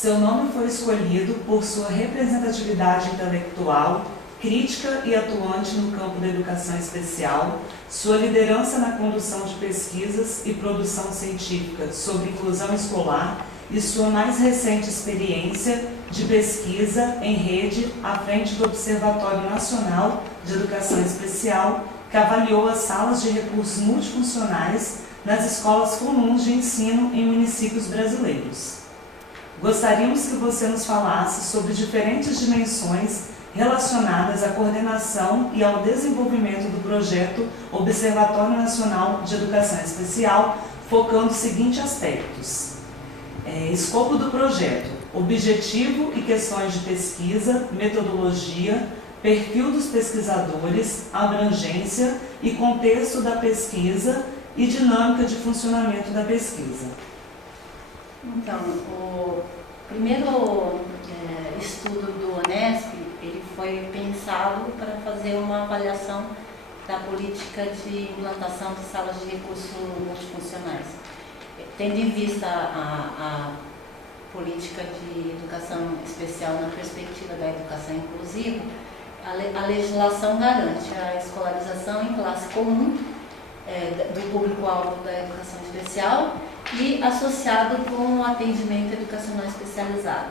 Seu nome foi escolhido por sua representatividade intelectual, crítica e atuante no campo da educação especial, sua liderança na condução de pesquisas e produção científica sobre inclusão escolar e sua mais recente experiência de pesquisa em rede à frente do Observatório Nacional de Educação Especial, que avaliou as salas de recursos multifuncionais nas escolas comuns de ensino em municípios brasileiros. Gostaríamos que você nos falasse sobre diferentes dimensões relacionadas à coordenação e ao desenvolvimento do projeto Observatório Nacional de Educação Especial, focando os seguintes aspectos. Escopo do projeto, objetivo e questões de pesquisa, metodologia, perfil dos pesquisadores, abrangência e contexto da pesquisa e dinâmica de funcionamento da pesquisa. Então, o primeiro estudo do Unesp, ele foi pensado para fazer uma avaliação da política de implantação de salas de recursos multifuncionais. Tendo em vista a política de educação especial na perspectiva da educação inclusiva, a legislação garante a escolarização em classe comum do público-alvo da educação especial e associado com o atendimento educacional especializado.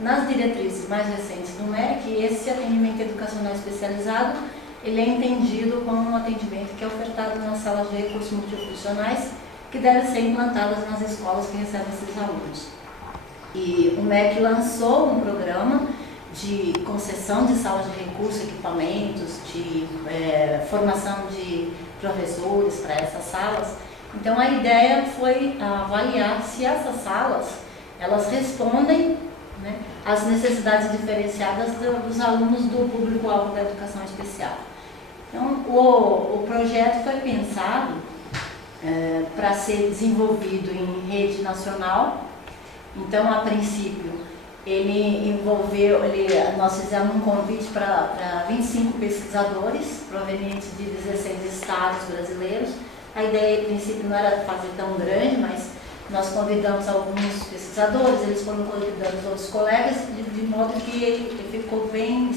Nas diretrizes mais recentes do MEC, esse atendimento educacional especializado ele é entendido como um atendimento que é ofertado nas salas de recursos multifuncionais que devem ser implantadas nas escolas que recebem esses alunos. E o MEC lançou um programa de concessão de salas de recursos, equipamentos, de formação de professores para essas salas. Então a ideia foi avaliar se essas salas elas respondem, né, às necessidades diferenciadas dos alunos do público-alvo da educação especial. Então o projeto foi pensado para ser desenvolvido em rede nacional. Então, a princípio, nós fizemos um convite para 25 pesquisadores provenientes de 16 estados brasileiros. A ideia, a princípio, não era fazer tão grande, mas nós convidamos alguns pesquisadores, eles foram convidando outros colegas, de modo que ele ficou bem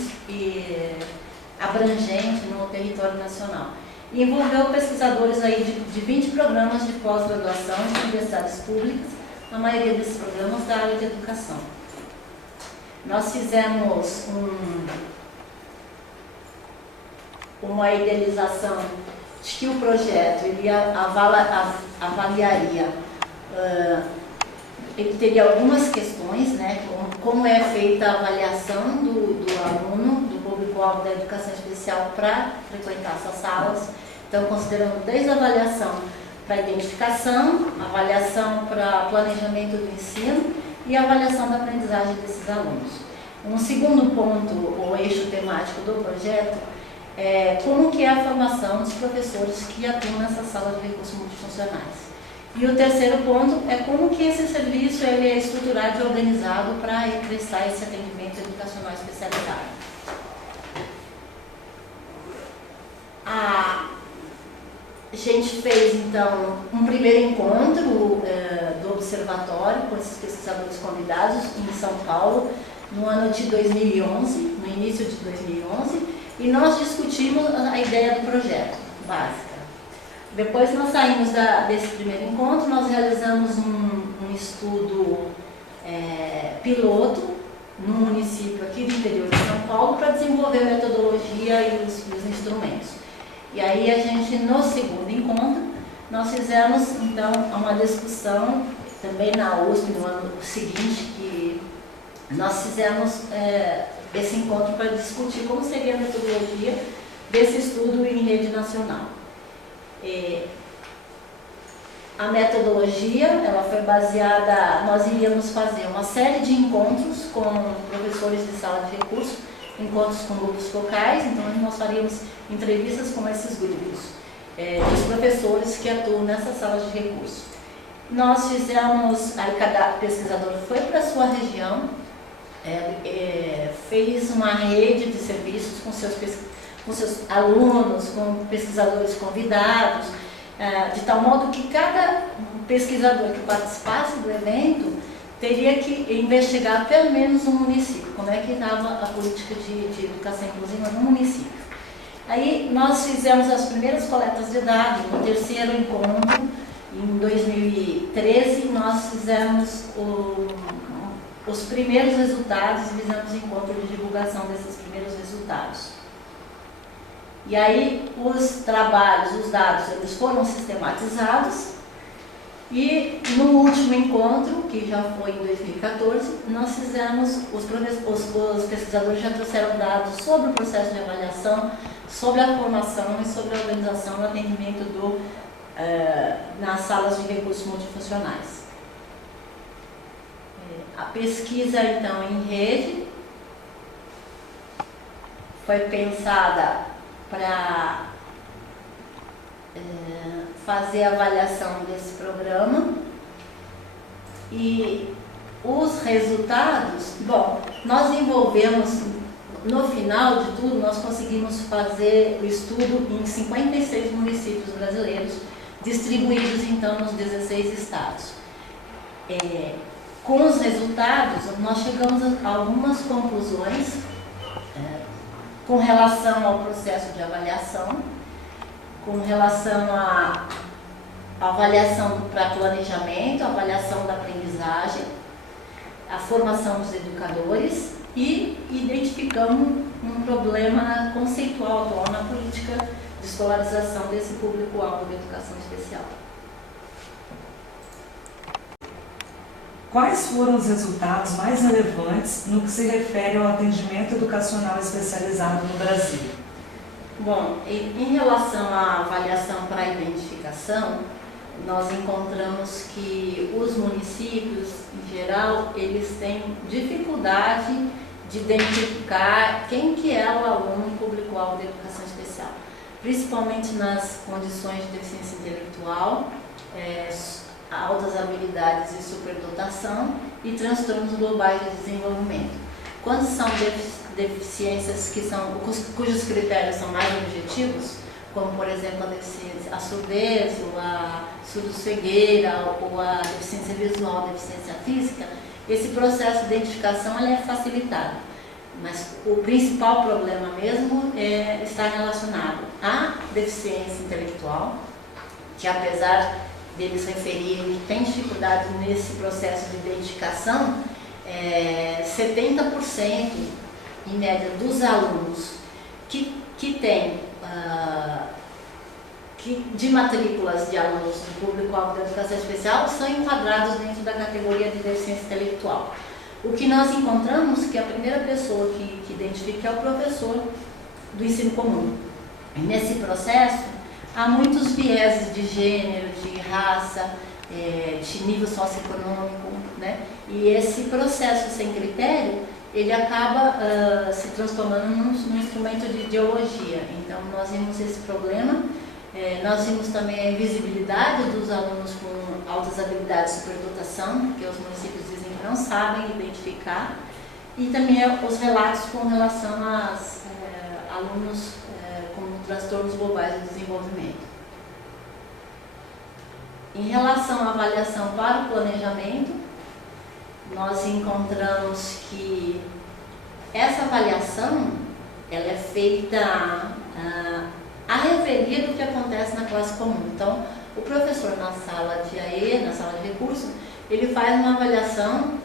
abrangente no território nacional. E envolveu pesquisadores aí de 20 programas de pós-graduação de universidades públicas, a maioria desses programas da área de educação. Nós fizemos uma idealização de que o projeto ele avaliaria, ele teria algumas questões, né, como é feita a avaliação do aluno, do público-alvo da educação especial para frequentar essas salas. Então, considerando desde a avaliação para identificação, avaliação para planejamento do ensino e avaliação da aprendizagem desses alunos. Um segundo ponto, o eixo temático do projeto, é como que é a formação dos professores que atuam nessas salas de recursos multifuncionais. E o terceiro ponto é como que esse serviço ele é estruturado e organizado para prestar esse atendimento educacional especializado. A gente fez, então, um primeiro encontro do observatório com esses pesquisadores convidados em São Paulo, no ano de 2011, no início de 2011, e nós discutimos a ideia do projeto básica. Depois nós saímos desse primeiro encontro, nós realizamos um estudo piloto no município aqui do interior de São Paulo para desenvolver a metodologia e os instrumentos. E aí a gente, no segundo encontro, nós fizemos então uma discussão também na USP no ano seguinte, que nós fizemos esse encontro para discutir como seria a metodologia desse estudo em rede nacional. A metodologia, ela foi baseada, nós iríamos fazer uma série de encontros com professores de sala de recursos, encontros com grupos focais, então nós faríamos entrevistas com esses grupos, dos professores que atuam nessas salas de recursos. Nós fizemos, aí cada pesquisador foi para a sua região, fez uma rede de serviços com seus alunos, com pesquisadores convidados, de tal modo que cada pesquisador que participasse do evento teria que investigar pelo menos um município, como é que estava a política de educação inclusiva no município. Aí nós fizemos as primeiras coletas de dados, no terceiro encontro, em 2013, nós fizemos os primeiros resultados e fizemos encontro de divulgação desses primeiros resultados. E aí os trabalhos, os dados, eles foram sistematizados e no último encontro, que já foi em 2014, nós fizemos, os pesquisadores já trouxeram dados sobre o processo de avaliação, sobre a formação e sobre a organização do atendimento nas salas de recursos multifuncionais. A pesquisa, então, em rede foi pensada para fazer a avaliação desse programa e os resultados, bom, nós envolvemos, no final de tudo, nós conseguimos fazer o estudo em 56 municípios brasileiros, distribuídos então nos 16 estados. Com os resultados, nós chegamos a algumas conclusões com relação ao processo de avaliação, com relação à avaliação para planejamento, a avaliação da aprendizagem, a formação dos educadores e identificamos um problema conceitual atual na política de escolarização desse público-alvo de educação especial. Quais foram os resultados mais relevantes no que se refere ao atendimento educacional especializado no Brasil? Bom, em relação à avaliação para a identificação, nós encontramos que os municípios, em geral, eles têm dificuldade de identificar quem que é o aluno público-alvo de educação especial, principalmente nas condições de deficiência intelectual, altas habilidades e superdotação e transtornos globais de desenvolvimento. Quando são deficiências cujos critérios são mais objetivos, como por exemplo a surdez, ou a surdo-cegueira, ou a deficiência visual, a deficiência física, esse processo de identificação ele é facilitado. Mas o principal problema mesmo está relacionado à deficiência intelectual, que apesar deles referirem que tem dificuldade nesse processo de identificação, 70% em média dos alunos que têm de matrículas de alunos do público-alvo da educação especial são enquadrados dentro da categoria de deficiência intelectual. O que nós encontramos que a primeira pessoa que identifica é o professor do ensino comum. E nesse processo, há muitos vieses de gênero, de raça, de nível socioeconômico, né? E esse processo sem critério, ele acaba se transformando num instrumento de ideologia. Então, nós vimos esse problema, nós vimos também a invisibilidade dos alunos com altas habilidades de superdotação, porque os municípios dizem que não sabem identificar, e também os relatos com relação aos alunos com transtornos globais de desenvolvimento. Em relação à avaliação para o planejamento, nós encontramos que essa avaliação ela é feita a revelia do que acontece na classe comum. Então, o professor na sala de AE, na sala de recurso, ele faz uma avaliação,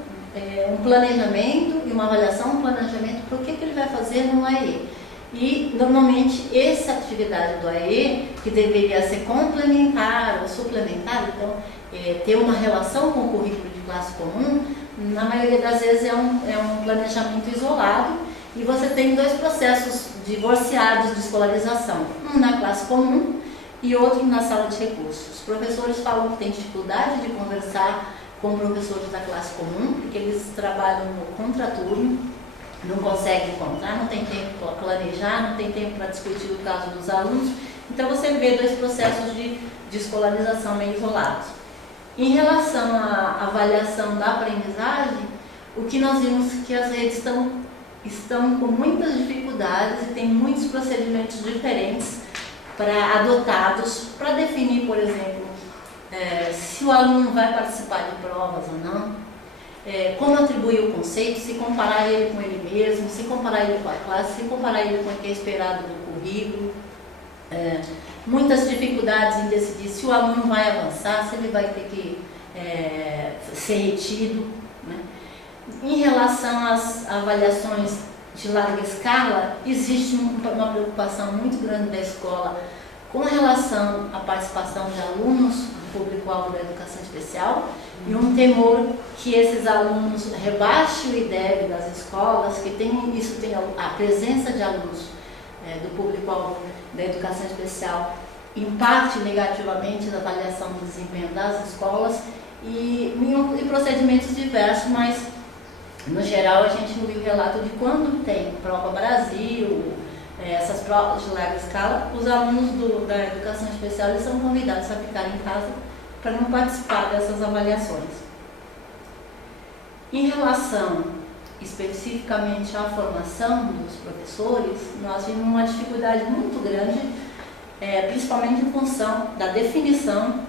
um planejamento e uma avaliação, um planejamento para o que ele vai fazer no AE. E, normalmente, essa atividade do AE, que deveria ser complementar ou suplementar, então, ter uma relação com o currículo de classe comum, na maioria das vezes é um planejamento isolado e você tem dois processos divorciados de escolarização, um na classe comum e outro na sala de recursos. Os professores falam que têm dificuldade de conversar com professores da classe comum, porque eles trabalham no contraturno, não conseguem encontrar, não tem tempo para planejar, não tem tempo para discutir o caso dos alunos. Então você vê dois processos de escolarização meio isolados. Em relação à avaliação da aprendizagem, o que nós vimos é que as redes estão com muitas dificuldades e tem muitos procedimentos diferentes adotados para definir, por exemplo, se o aluno vai participar de provas ou não, como atribuir o conceito, se comparar ele com ele mesmo, se comparar ele com a classe, se comparar ele com o que é esperado do currículo. Muitas dificuldades em decidir se o aluno vai avançar, se ele vai ter que ser retido, né? Em relação às avaliações de larga escala, existe uma preocupação muito grande da escola com relação à participação de alunos do público-alvo da educação especial e um temor que esses alunos rebaixem o IDEB das escolas, que isso tem a presença de alunos do público-alvo da educação especial impacte negativamente na avaliação do desempenho das escolas e procedimentos diversos, mas no geral a gente viu o relato de quando tem Prova Brasil, essas provas de larga escala, os alunos da educação especial eles são convidados a ficar em casa para não participar dessas avaliações. Em relação especificamente à formação dos professores, nós vimos uma dificuldade muito grande, principalmente em função da definição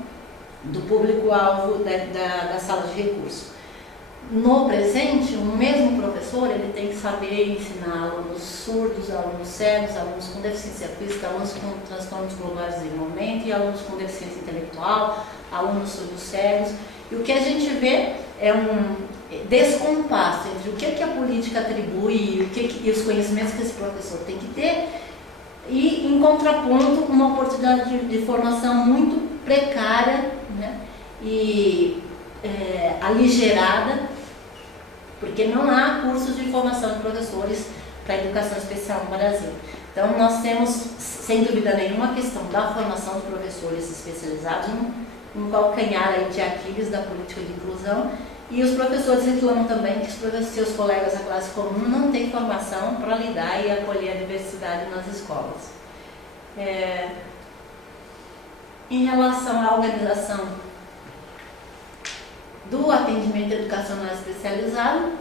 do público-alvo da sala de recurso. No presente, o mesmo professor ele tem que saber ensinar alunos surdos, alunos cegos, alunos com deficiência física, alunos com transtornos globais de desenvolvimento e alunos com deficiência intelectual, alunos surdos cegos. E o que a gente vê é um descompasso entre o que a política atribui e os conhecimentos que esse professor tem que ter e, em contraponto, uma oportunidade de formação muito precária, né, e aligerada, porque não há cursos de formação de professores para educação especial no Brasil. Então, nós temos, sem dúvida nenhuma, a questão da formação de professores especializados, um calcanhar aí de Aquiles da política de inclusão, e os professores reclamam também que seus colegas da classe comum não têm formação para lidar e acolher a diversidade nas escolas. Em relação à organização do atendimento educacional especializado,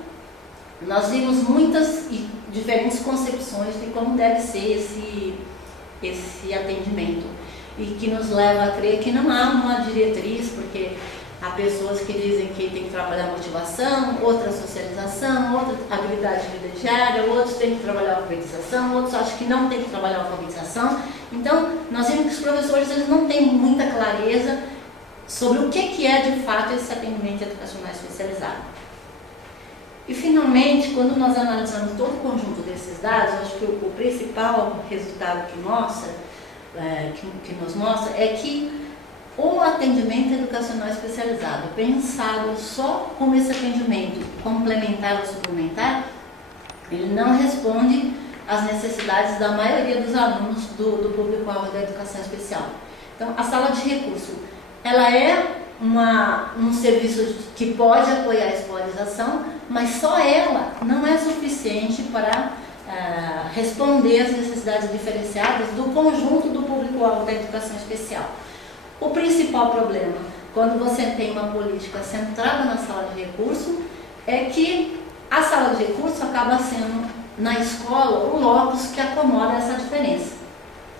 nós vimos muitas e diferentes concepções de como deve ser esse atendimento e que nos leva a crer que não há uma diretriz, porque há pessoas que dizem que tem que trabalhar motivação, outra socialização, outra habilidade de vida diária, outros têm que trabalhar alfabetização, outros acham que não tem que trabalhar alfabetização. Então, nós vimos que os professores eles não têm muita clareza sobre o que é de fato esse atendimento educacional especializado. E finalmente, quando nós analisamos todo o conjunto desses dados, acho que o principal resultado que nos mostra é que o atendimento educacional especializado, pensado só como esse atendimento complementar ou suplementar, ele não responde às necessidades da maioria dos alunos do público-alvo da educação especial. Então, a sala de recurso, ela é um serviço que pode apoiar a escolarização, mas só ela não é suficiente para responder às necessidades diferenciadas do conjunto do público-alvo da educação especial. O principal problema, quando você tem uma política centrada na sala de recurso, é que a sala de recurso acaba sendo, na escola, o locus que acomoda essa diferença.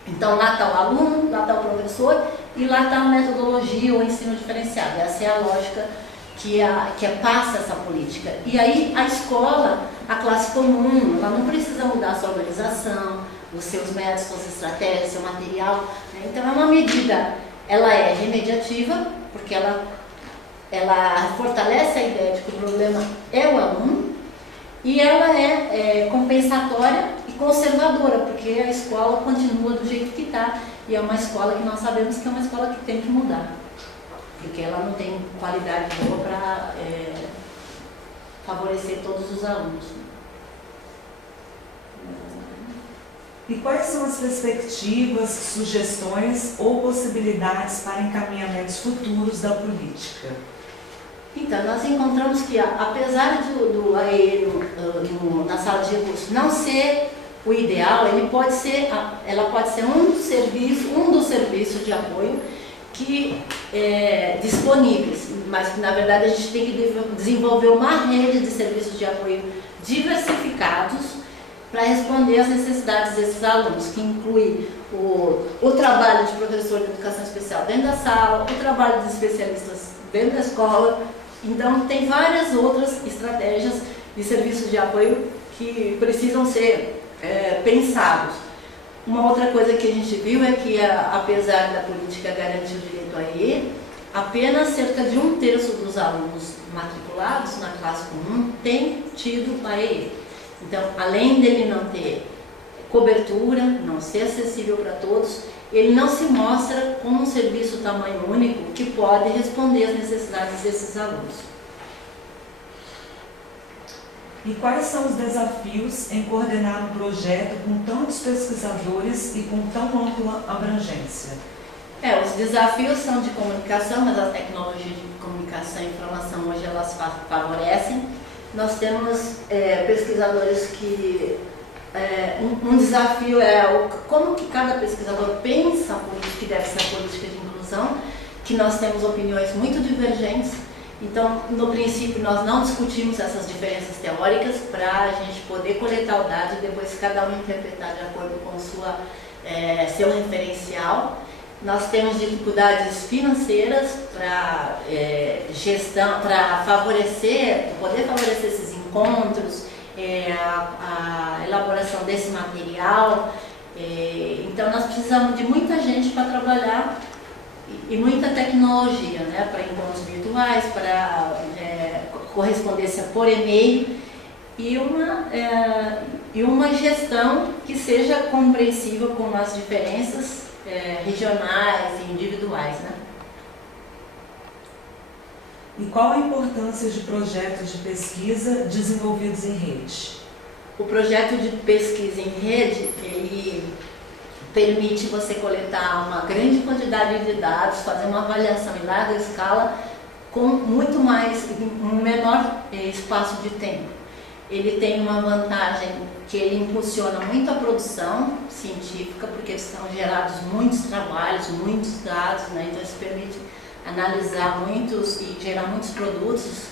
Então, lá está o aluno, lá está o professor e lá está a metodologia ou ensino diferenciado. Essa é a lógica que passa essa política. E aí, a escola, a classe comum, ela não precisa mudar a sua organização, os seus métodos, suas estratégias, seu material, né? Então, é uma medida, ela é remediativa, porque ela fortalece a ideia de que o problema é o aluno, e ela é compensatória e conservadora, porque a escola continua do jeito que está, e é uma escola que nós sabemos que é uma escola que tem que mudar, porque ela não tem qualidade boa para favorecer todos os alunos. E quais são as perspectivas, sugestões ou possibilidades para encaminhamentos futuros da política? Então, nós encontramos que, apesar do AE na sala de recursos não ser o ideal, ela pode ser um dos serviços de apoio que disponíveis, mas que, na verdade, a gente tem que desenvolver uma rede de serviços de apoio diversificados para responder às necessidades desses alunos, que inclui o trabalho de professor de educação especial dentro da sala, o trabalho de especialistas dentro da escola, Então, tem várias outras estratégias de serviços de apoio que precisam ser pensados. Uma outra coisa que a gente viu é que, apesar da política garantir o direito à EE, apenas cerca de 1/3 dos alunos matriculados na classe comum tem tido a EE. Então, além dele não ter cobertura, não ser acessível para todos, ele não se mostra como um serviço tamanho único que pode responder às necessidades desses alunos. E quais são os desafios em coordenar um projeto com tantos pesquisadores e com tão ampla abrangência? Os desafios são de comunicação, mas as tecnologias de comunicação e informação hoje elas favorecem. Nós temos pesquisadores que... um desafio é como que cada pesquisador pensa a política, que deve ser a política de inclusão, que nós temos opiniões muito divergentes. Então, no princípio, nós não discutimos essas diferenças teóricas para a gente poder coletar o dado e depois cada um interpretar de acordo com seu referencial. Nós temos dificuldades financeiras para gestão, para poder favorecer esses encontros, a elaboração desse material. Então, nós precisamos de muita gente para trabalhar e muita tecnologia, né, para encontros virtuais, para correspondência por e-mail e uma gestão que seja compreensível com as diferenças regionais e individuais, né? E qual a importância de projetos de pesquisa desenvolvidos em rede? O projeto de pesquisa em rede, ele permite você coletar uma grande quantidade de dados, fazer uma avaliação em larga escala com um menor espaço de tempo. Ele tem uma vantagem que ele impulsiona muito a produção científica, porque são gerados muitos trabalhos, muitos dados, né? Então isso permite analisar muitos e gerar muitos produtos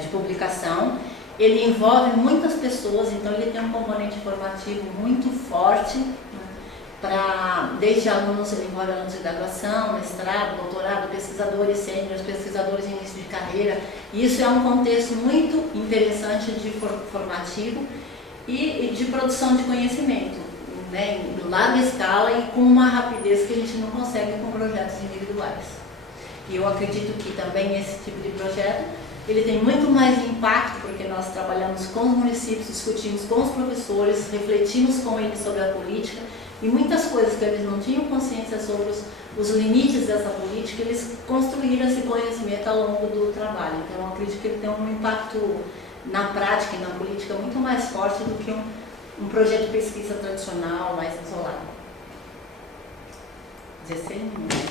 de publicação. Ele envolve muitas pessoas, então ele tem um componente formativo muito forte, né? Desde alunos, ele envolve alunos de graduação, mestrado, doutorado, pesquisadores sêniores, pesquisadores em início de carreira. E isso é um contexto muito interessante de formativo e de produção de conhecimento, né? Em larga escala e com uma rapidez que a gente não consegue com projetos individuais. E eu acredito que também esse tipo de projeto ele tem muito mais impacto, porque nós trabalhamos com os municípios, discutimos com os professores, refletimos com eles sobre a política e muitas coisas que eles não tinham consciência sobre os limites dessa política, eles construíram esse conhecimento ao longo do trabalho. Então eu acredito que ele tem um impacto na prática e na política muito mais forte do que um projeto de pesquisa tradicional, mais isolado. 16 minutos.